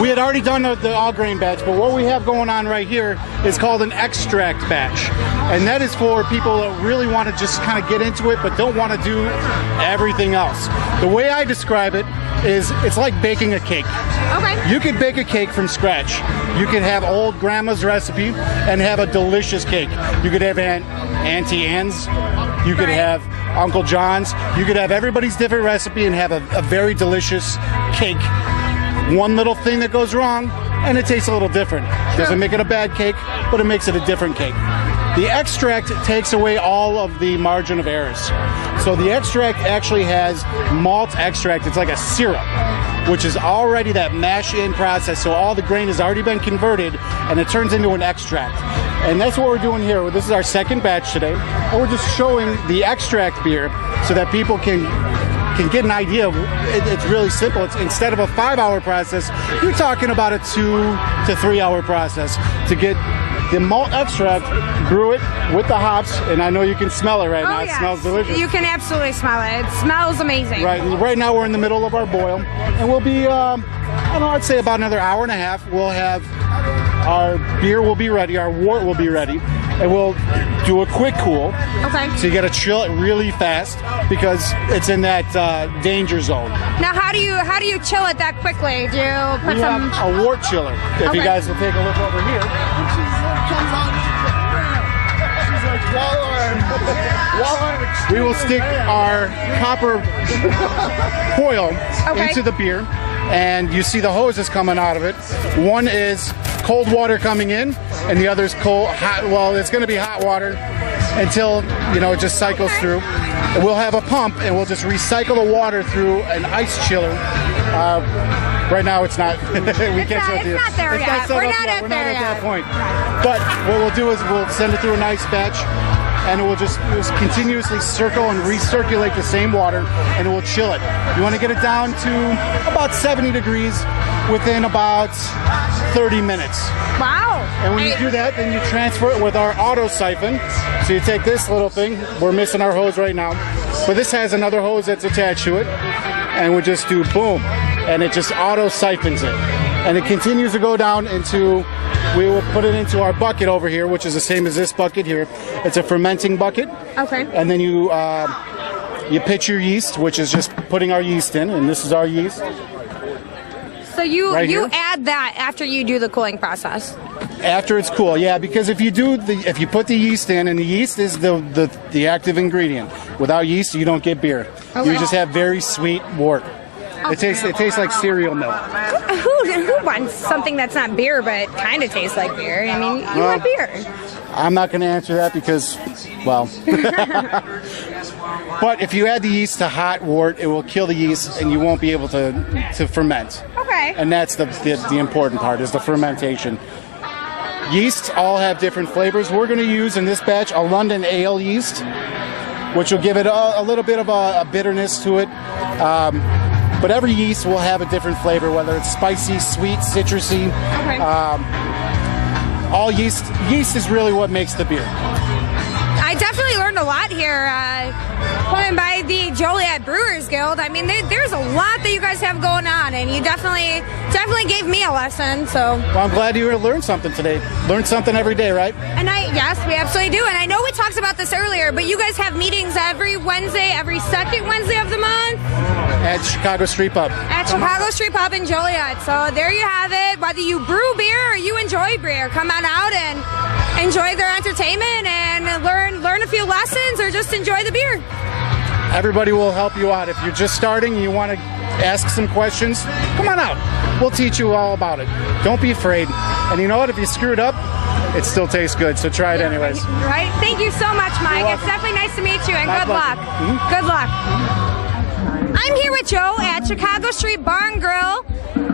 We had already done the all grain batch, but what we have going on right here is called an extract batch, and that is for people that really want to just kind of get into it, but don't want to do everything else. The way I describe it is, it's like baking a cake. Okay. You could bake a cake from scratch. You could have old grandma's recipe and have a delicious cake. You could have Auntie Anne's. You could have Uncle John's. You could have everybody's different recipe and have a very delicious cake. One little thing that goes wrong, and it tastes a little different. Doesn't make it a bad cake, but it makes it a different cake. The extract takes away all of the margin of errors. So the extract actually has malt extract. It's like a syrup, which is already that mash-in process. So all the grain has already been converted, and it turns into an extract. And that's what we're doing here. This is our second batch today, and we're just showing the extract beer so that people can get an idea of it. It's really simple. It's, instead of a 5-hour process, you're talking about a 2 to 3 hour process to get the malt extract, brew it with the hops, and I know you can smell it right now. It smells delicious. You can absolutely smell it. It smells amazing. Right now we're in the middle of our boil, and we'll be, I'd say about another hour and a half, we'll have our beer will be ready, our wort will be ready, and we'll do a quick cool. Okay. So you got to chill it really fast because it's in that danger zone. Now, how do you chill it that quickly? Do you put We some? have a wort chiller. If you guys will take a look over here. We will stick our copper foil into the beer, and you see the hoses coming out of it. One is cold water coming in, and the other is hot. Well, it's going to be hot water until it just cycles through. And we'll have a pump, and we'll just recycle the water through an ice chiller. Right now, it's not. We can't show it to you. It's not there yet. We're not at that point. But what we'll do is we'll send it through an ice batch, and it will just continuously circle and recirculate the same water, and it will chill it. You want to get it down to about 70 degrees within about 30 minutes. Wow. And when you do that, then you transfer it with our auto siphon. So you take this little thing. We're missing our hose right now, but this has another hose that's attached to it, and we just do boom, and it just auto siphons it. And it continues to go down into, we will put it into our bucket over here, which is the same as this bucket here. It's a fermenting bucket. Okay. And then you pitch your yeast, which is just putting our yeast in, and this is our yeast. So you here. add that after you do the cooling process. After it's cool, yeah, because if you put the yeast in, and the yeast is the active ingredient. Without yeast, you don't get beer. Okay. You just have very sweet wort. It tastes like cereal milk. Who wants something that's not beer but kind of tastes like beer? I mean, you want beer. I'm not going to answer that because, well. But if you add the yeast to hot wort, it will kill the yeast, and you won't be able to ferment. Okay. And that's the important part, is the fermentation. Yeasts all have different flavors. We're going to use in this batch a London ale yeast, which will give it a little bit of a bitterness to it. But every yeast will have a different flavor, whether it's spicy, sweet, citrusy. Okay. All yeast is really what makes the beer. I definitely learned a lot here coming by the Joliet Brewers Guild. I mean, there's a lot that you guys have going on, and you definitely gave me a lesson. So. Well, I'm glad you learned something today. Learn something every day, right? And yes, we absolutely do. And I know we talked about this earlier, but you guys have meetings every Wednesday, every second Wednesday of the month. At Chicago Street Pub. At Chicago Street Pub in Joliet. So there you have it. Whether you brew beer or you enjoy beer, come on out and enjoy their entertainment and learn a few lessons or just enjoy the beer. Everybody will help you out. If you're just starting and you want to ask some questions, come on out. We'll teach you all about it. Don't be afraid. And you know what? If you screw it up, it still tastes good. So try it anyways. Right? Thank you so much, Mike. It's definitely nice to meet you, and good luck. Mm-hmm. Good luck. I'm here with Joe at Chicago Street Bar and Grill,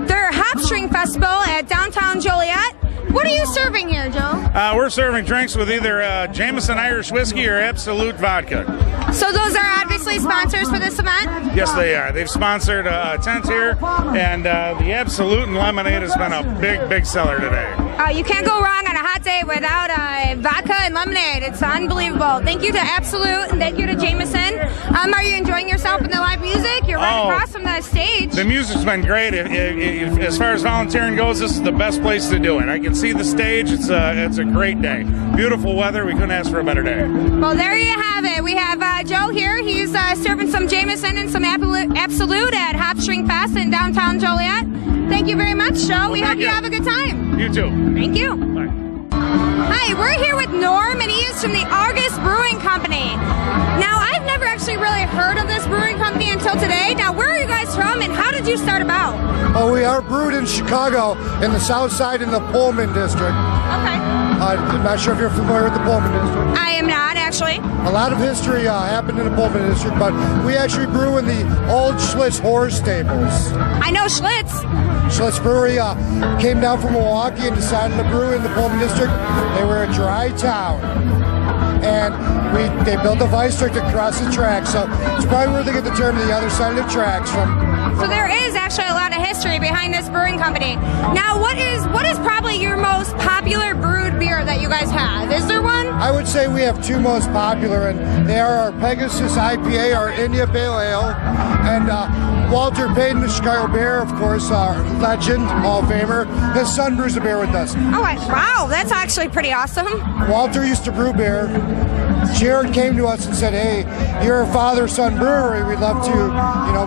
their Hopstring Festival at downtown Joliet. What are you serving here, Joe? We're serving drinks with either Jameson Irish whiskey or Absolute vodka. So those are obviously sponsors for this event? Yes, they are. They've sponsored a tent here, and the Absolute and lemonade has been a big seller today. You can't go wrong on a hot day without vodka and lemonade. It's unbelievable. Thank you to Absolute and thank you to Jameson. Are you enjoying yourself in the live music? You're right across from the stage. The music's been great. As far as volunteering goes, this is the best place to do it. I can see the stage. It's a great day. Beautiful weather. We couldn't ask for a better day. Well, there you have it. We have Joe here. He's serving some Jameson and some Absolute at Hopstring Fest in downtown Joliet. Thank you very much, Joe. We hope you have a good time. You too. Thank you. Bye. Hi, we're here with Norm, and he is from the Argus Brewing Company. Now, I've never actually really heard of this brewing company until today. Now, where are you guys from, and how did you start about? Oh, we are brewed in Chicago, in the South Side, in the Pullman District. Okay. I'm not sure if you're familiar with the Pullman District. I am not, actually. A lot of history happened in the Pullman District, but we actually brew in the old Schlitz horse stables. I know Schlitz. Schlitz Brewery came down from Milwaukee and decided to brew in the Pullman District. They were a dry town, and they built a vice district across the tracks. So it's probably where they get the term the other side of the tracks from. So there is actually a lot of history behind this brewing company. Now, what is probably your most popular brewed beer that you guys have? Is there one? I would say we have two most popular, and they are our Pegasus IPA, our India Pale Ale, and Walter Payton, the Chicago Bear, of course, our legend, Hall of Famer. His son brews a beer with us. Oh, wow, that's actually pretty awesome. Walter used to brew beer. Jared came to us and said, "Hey, you're a father-son brewery. We'd love to,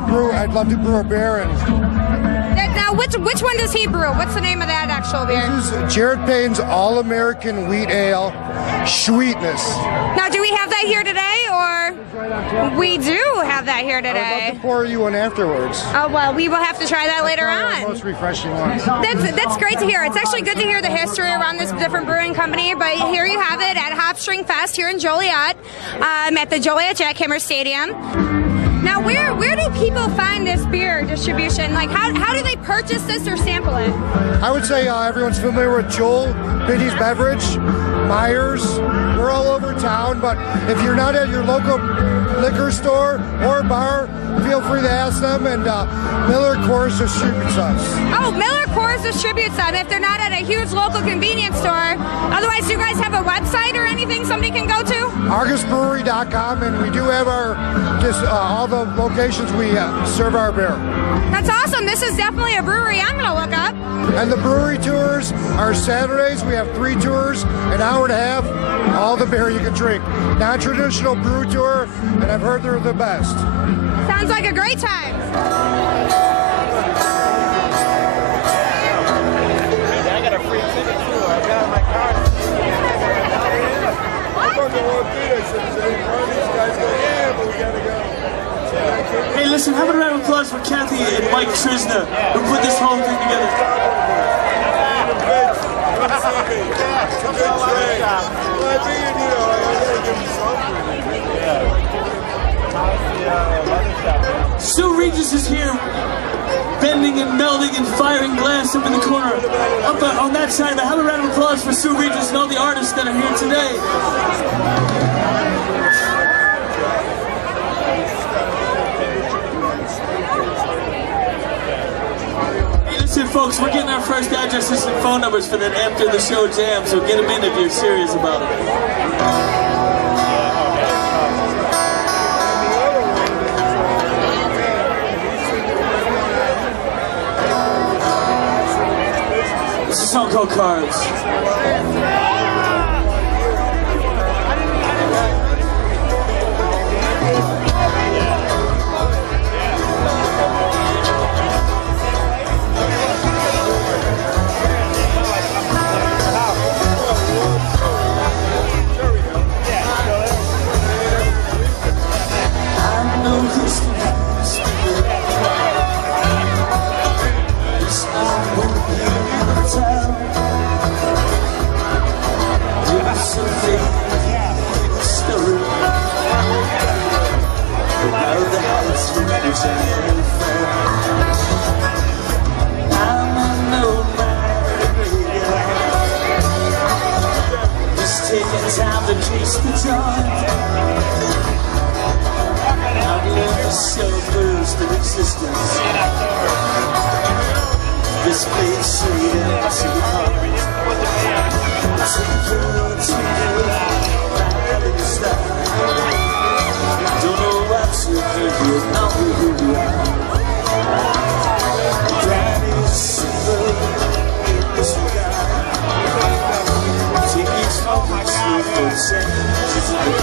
brew. I'd love to brew a beer." And now, which one does he brew? What's the name of that actual beer? This is Jared Payne's All-American Wheat Ale, Sweetness. Now, do we have that here today, or we do have that here today? I'd love to pour you one afterwards. Oh well, we will have to try that later on. Most refreshing one. That's great to hear. It's actually good to hear the history around this different brewing company. But here you have it at Hopstring Fest here in Joliet, at the Joliet Jackhammer Stadium. Now, where do people find this beer distribution? Like, how do they purchase this or sample it? I would say everyone's familiar with Joel, Biddy's Beverage, Myers. We're all over town, but if you're not at your local liquor store or bar, feel free to ask them, and Miller Coors distributes us. Oh, Miller Coors distributes them if they're not at a huge local convenience store. Otherwise, do you guys have a website or anything somebody can go to? ArgusBrewery.com, and we do have all the locations we serve our beer. That's awesome. This is definitely a brewery I'm going to look up. And the brewery tours are Saturdays. We have 3 tours, an hour and a half, all the beer you can drink. Non-traditional brew tour, and I've heard they're the best. Sounds like a great time. I got a free ticket too. I got it in my car. I thought the whole theater said, these guys go, yeah, but we gotta go. Hey, listen, have a round of applause for Kathy and Mike Trisna, who put this whole thing together. It's a good train. Well, I figured, I gotta give you something. Sue Regis is here, bending and melding and firing glass up in the corner. Up on that side of it, have a round of applause for Sue Regis and all the artists that are here today. Hey, listen, folks, we're getting our first addresses and phone numbers for that after the show jam, so get them in if you're serious about it. It's a song called Cards. time to chase the joint. I've learned to self-burst of existence. This place sweet and too hard. Too good, riding style. Don't know what to do, not who you are. That is silver in this regard. Take each moment to for changes in the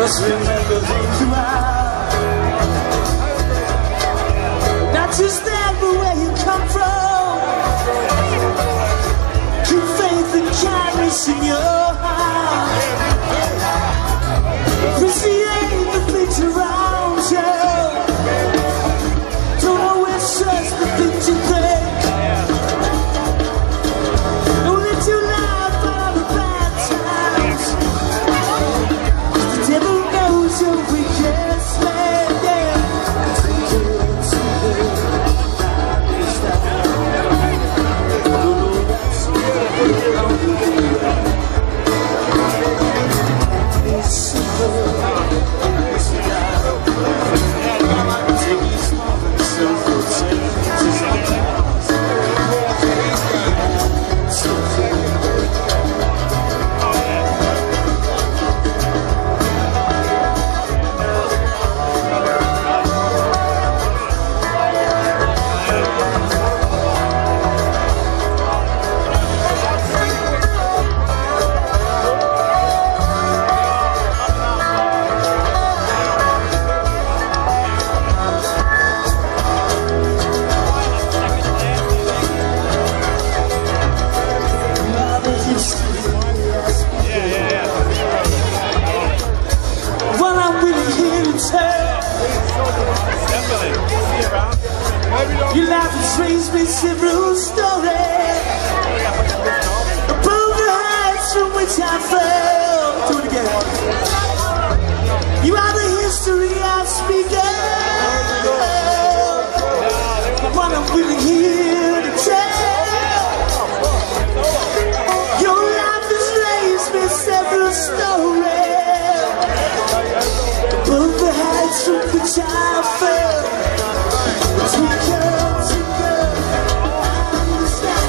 must remember who you are. Not just that, but where you come from. Keep faith and kindness in your heart. Appreciate the things around you. Don't always trust the things you think. Don't let your life out of bad times. The devil knows your weakest man, yeah. Take it to the darkest time. Don't know what's wrong with you. It's simple, it's down. Take these moments of good changes in the past. What I'm really here to tell. Your life has raised me several stories above the heights from which I fell. Do it again. You are the history I speak of. What I'm really here to tell. Your life has raised me several stories above the heights from which I fell. Twinkle, twinkle, I understand.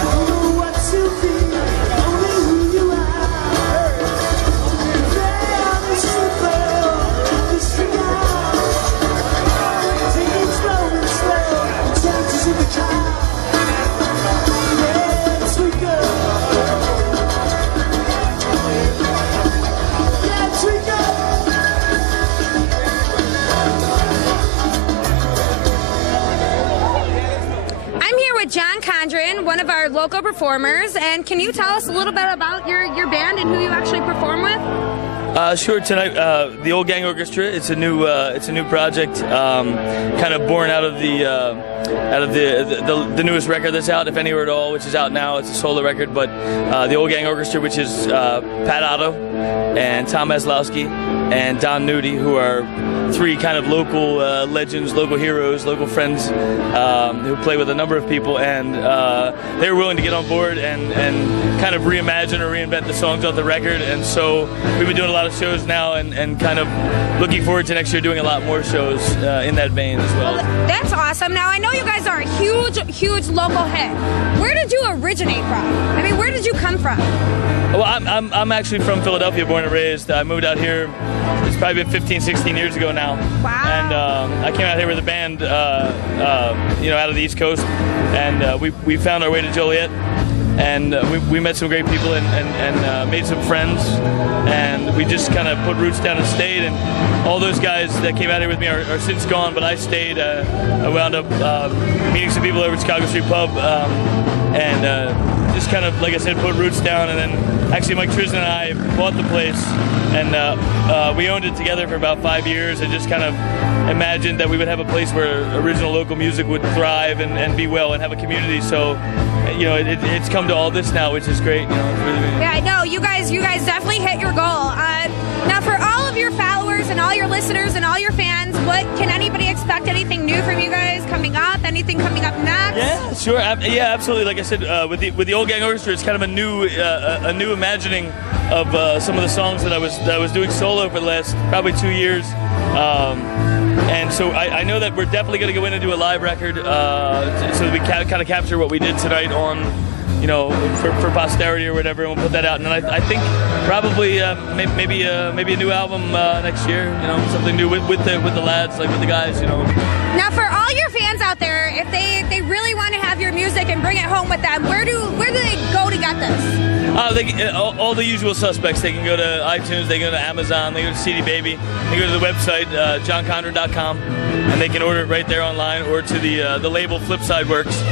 Don't know what to be, only who you are. There is simple, disregard. Take each moment slow, changes in the car. Yeah, twinkle. Yeah, twinkle. I'm here with John Condren, one of our local performers, and can you tell us a little bit about your band and who you actually perform with? Sure. Tonight, the Old Gang Orchestra. It's a new project, kind of born out of the newest record that's out, If Anywhere at All, which is out now. It's a solo record, but the Old Gang Orchestra, which is Pat Otto and Tom Maslowski and Don Nudie, who are three kind of local legends, local heroes, local friends who play with a number of people, and they were willing to get on board and kind of reimagine or reinvent the songs off the record. And so we've been doing a lot of shows now, and kind of looking forward to next year doing a lot more shows in that vein as well. That's awesome. Now, I know you guys are a huge local hit. Where did you originate from? I mean, where did you come from? Well, I'm actually from Philadelphia, born and raised. I moved out here, it's probably been 15, 16 years ago now. Wow. And I came out here with a band, out of the East Coast, and we found our way to Joliet, and we met some great people and made some friends, and we just kind of put roots down and stayed. And all those guys that came out here with me are since gone, but I stayed. I wound up meeting some people over at Chicago Street Pub, and just kind of, like I said, put roots down, and then actually Mike Tristan and I bought the place, and we owned it together for about 5 years, and just kind of imagined that we would have a place where original local music would thrive and be well and have a community. So, you know, it's come to all this now, which is great. You know, it's really, really... Yeah, I know. You guys definitely hit your goal. Now, for all of your followers and all your listeners and all your fans, what can anybody expect? Anything new from you guys coming up? Anything coming up next? Yeah, sure. Yeah, absolutely. Like I said, with the Old Gang Orchestra, it's kind of a new imagining of some of the songs that I was doing solo for the last probably 2 years. And so I know that we're definitely going to go in and do a live record so that we kind of capture what we did tonight on, you know, for posterity or whatever, and we'll put that out. And then I think probably maybe a new album next year, you know, something new with the lads, like with the guys, you know. Now, for all your fans out there, if they really want to have your music and bring it home with them, where do they go to get this? All the usual suspects. They can go to iTunes, they can go to Amazon, they go to CD Baby, they go to the website, johnconner.com, and they can order it right there online, or to the label Flipside Works,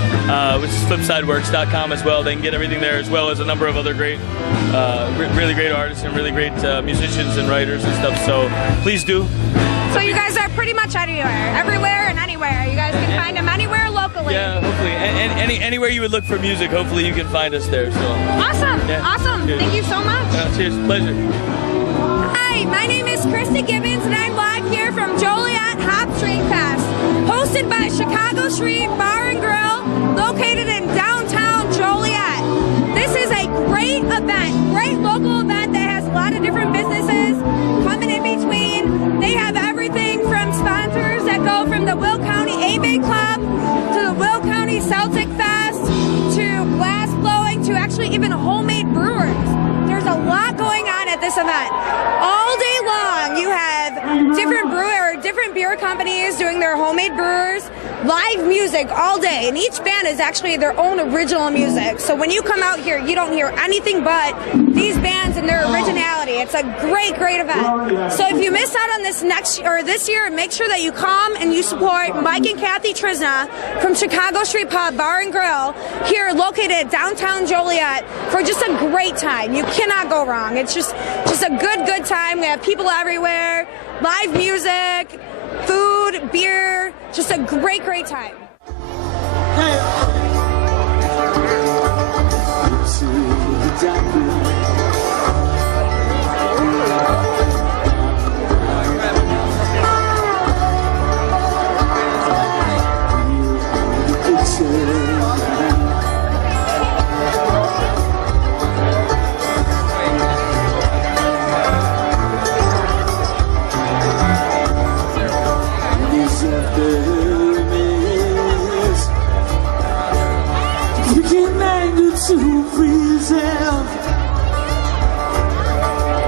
which is flipsideworks.com as well. They can get everything there, as well as a number of other great, really great artists and really great musicians and writers and stuff. So please do. So you guys are pretty much everywhere and anywhere. You guys can find them anywhere locally. Yeah, hopefully. Anywhere you would look for music, hopefully you can find us there. So awesome. Yeah. Awesome. Cheers. Thank you so much. Cheers. Pleasure. Hi, my name is Krista Gibbons, and I'm live here from Joliet Hopstring Fest, hosted by Chicago Street Bar and Grill, located in downtown Joliet. This is a great event, great local event that has a lot of different businesses coming in between. They have everything from sponsors that go from the Will County A-Bay Club to the Will County Celtic Fest to glass blowing to actually even homemade brewers. There's a lot going on at this event. All day long, you have different beer companies doing their homemade brewers, live music all day, and each band is actually their own original music. So when you come out here, you don't hear anything but these bands and their originality. It's a great, great event. So if you miss out on this year, make sure that you come and you support Mike and Kathy Trisna from Chicago Street Pub Bar and Grill, here located at downtown Joliet, for just a great time. You cannot go wrong. It's just a good time. We have people everywhere, live music, food, beer, just a great time. To preserve,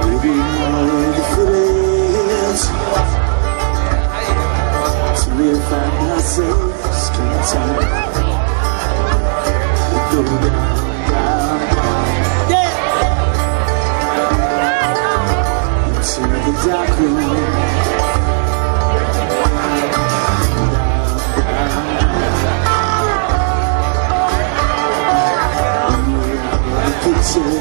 maybe more difference. So we find ourselves skin tight. Go down, yeah, into the dark room. Picture